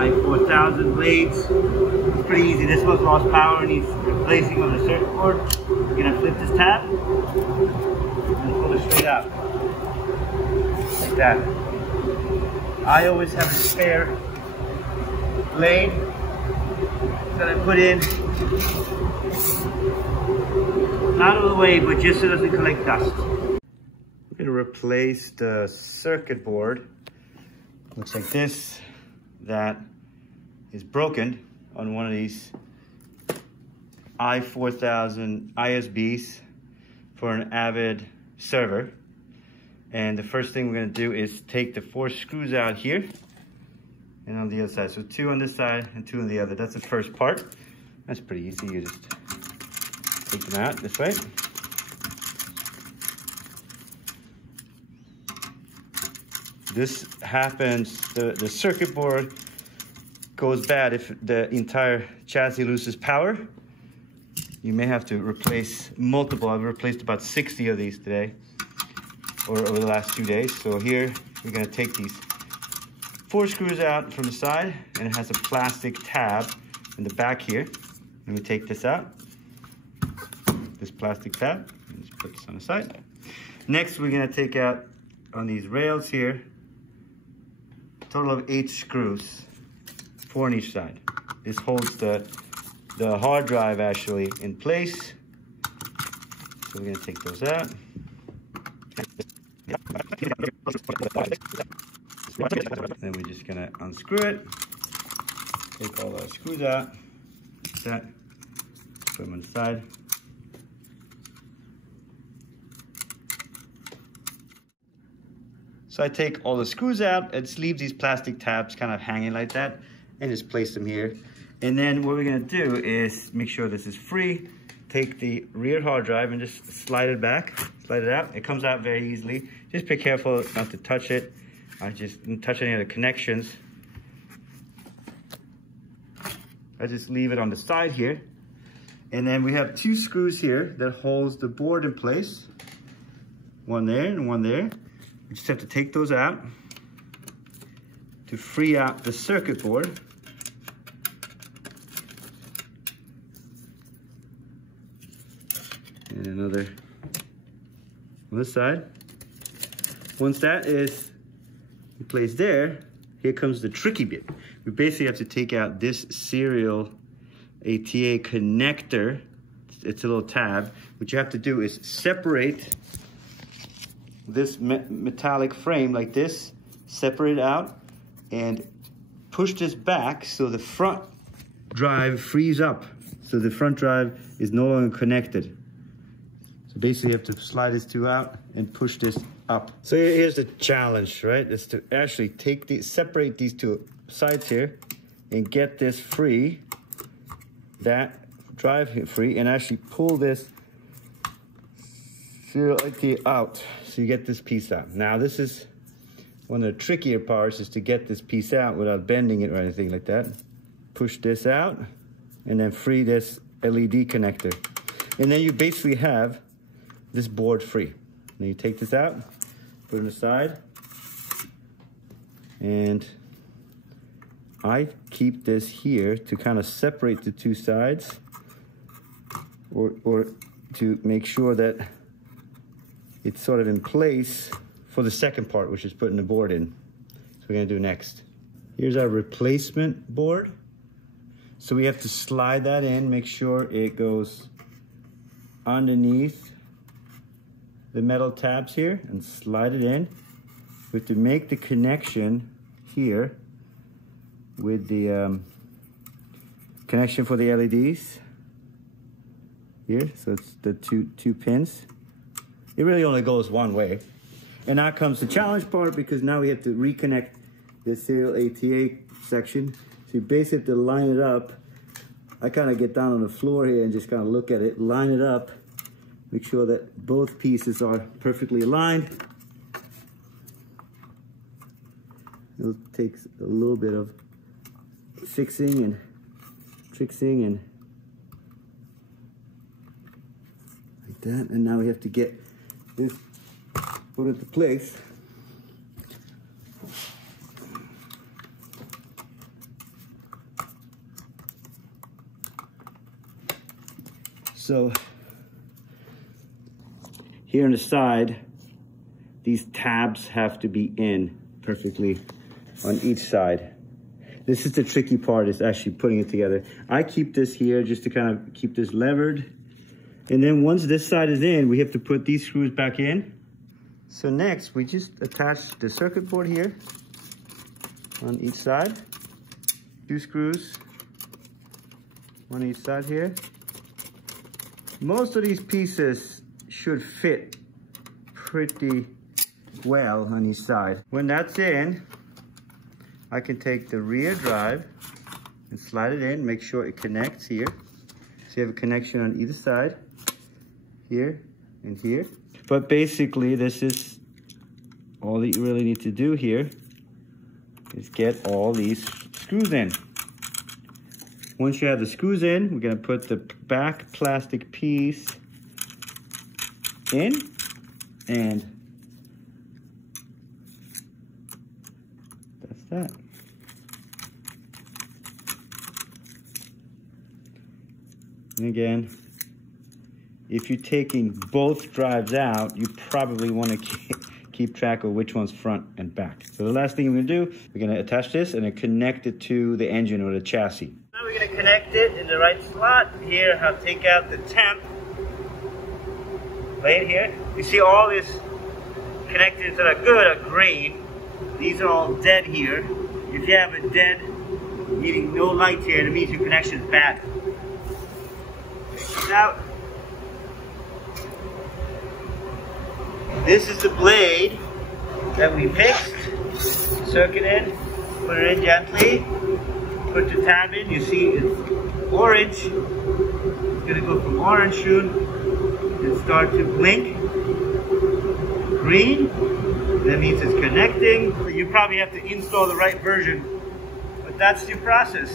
i4000 blades. It's pretty easy. This one's lost power and needs replacing on the circuit board. You're gonna flip this tab and pull it straight out. Like that. I always have a spare blade that I put in out of the way, but just so it doesn't collect dust. I'm gonna replace the circuit board. Looks like this, that is broken on one of these i4000 ISBs for an AVID server. And the first thing we're gonna do is take the 4 screws out here and on the other side. So 2 on this side and 2 on the other. That's the first part. That's pretty easy. You just take them out this way. This happens, the circuit board goes bad if the entire chassis loses power. You may have to replace multiple. I've replaced about 60 of these today, or over the last 2 days. So here, we're gonna take these 4 screws out from the side, and it has a plastic tab in the back here. Let me take this out, this plastic tab, and just put this on the side. Next, we're gonna take out on these rails here, total of 8 screws, 4 on each side. This holds the hard drive actually in place. So we're gonna take those out. Then we're just gonna unscrew it, take all the screws out, set, put them on the side. So I take all the screws out and just leave these plastic tabs kind of hanging like that and just place them here. And then what we're gonna do is make sure this is free. Take the rear hard drive and just slide it back, slide it out. It comes out very easily. Just be careful not to touch it. I just didn't touch any of the connections. I just leave it on the side here. And then we have 2 screws here that holds the board in place. One there and one there. We just have to take those out to free out the circuit board. And another on this side. Once that is in place there, here comes the tricky bit. We basically have to take out this serial ATA connector. It's a little tab. What you have to do is separate this metallic frame like this, separate it out, and push this back so the front drive frees up. So the front drive is no longer connected. So basically you have to slide these 2 out and push this up. So here's the challenge, right? Is to actually separate these 2 sides here and get this free, that drive free, and actually pull this serial ATA out. So you get this piece out. Now this is one of the trickier parts, is to get this piece out without bending it or anything like that. Push this out and then free this LED connector. And then you basically have this board free. Then you take this out, put it aside, and I keep this here to kind of separate the 2 sides, or to make sure that it's sort of in place for the second part, which is putting the board in. So we're gonna do next. Here's our replacement board. So we have to slide that in, make sure it goes underneath the metal tabs here and slide it in. We have to make the connection here with the connection for the LEDs here. So it's the two pins. It really only goes one way. And now comes the challenge part, because now we have to reconnect the serial ATA section. So you basically have to line it up. I kind of get down on the floor here and just kind of look at it, line it up, make sure that both pieces are perfectly aligned. It takes a little bit of fixing and tricksing and like that. And now we have to get this put into place. So here on the side, these tabs have to be in perfectly on each side. This is the tricky part, is actually putting it together. I keep this here just to kind of keep this levered. And then once this side is in, we have to put these screws back in. So next, we just attach the circuit board here on each side. 2 screws on each side here. Most of these pieces should fit pretty well on each side. When that's in, I can take the rear drive and slide it in, make sure it connects here. So you have a connection on either side, here and here. But basically, this is all that you really need to do here, is get all these screws in. Once you have the screws in, we're gonna put the back plastic piece in, and that's that. And again, if you're taking both drives out, you probably want to keep track of which one's front and back. So the last thing we're going to do, we're going to attach this and then connect it to the engine or the chassis. Now we're going to connect it in the right slot. Here, I'll take out the temp. Right here. You see all this connectors that are good are green. These are all dead here. If you have a dead, meaning no light here, it means your connection is bad. Take this out. This is the blade that we fixed. Circuit in, put it in gently, put the tab in. You see it's orange. It's gonna go from orange soon and start to blink. Green, that means it's connecting. You probably have to install the right version, but that's your process.